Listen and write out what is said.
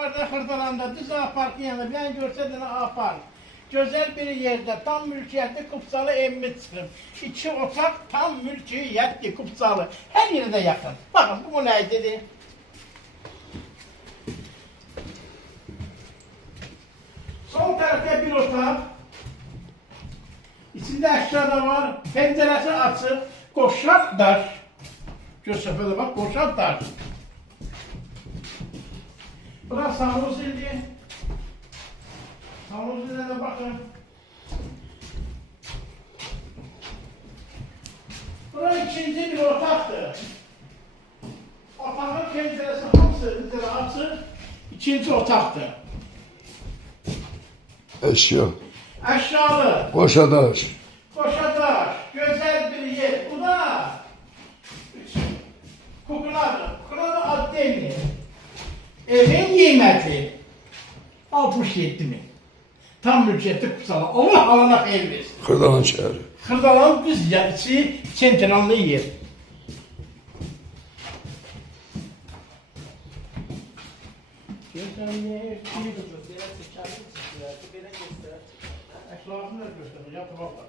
Orada Hırdalanda düz A parkın yanında ben görsədən A park. Gözəl bir yerdə tam mülkiyyətli Kupsalı evimi çıxıb. 2 otaq tam mülkiyyətli Kupsalı. Hər yerdə yaxın. Baxın bu nə idi? Sol tərəfdə bir otaq. İçində əşya da var. Pəncərəsi açıq. Qoşaq daş. Göz səfədə bax, qoşaq daş. Burası sanuzildir. Sanuzilə də baxın. Burası ikinci bir otaqdır. Otağın pəncərəsi hamısı üzrə açıq. İkinci otaqdır. Eşya. Əşyalı. Qoşadaş. Qoşadaş. Gözəl bir yer. Bu da kukladır. Kukladır addenli. Evin qiyməti 67 min. Tam mülkiyyətli Kupsalı. Allah alana xeyir versin. Xırdalan şəhəri. Xırdalan düz içi sentrallı yer. Əşyasını da göstərir. Yatıb baxın.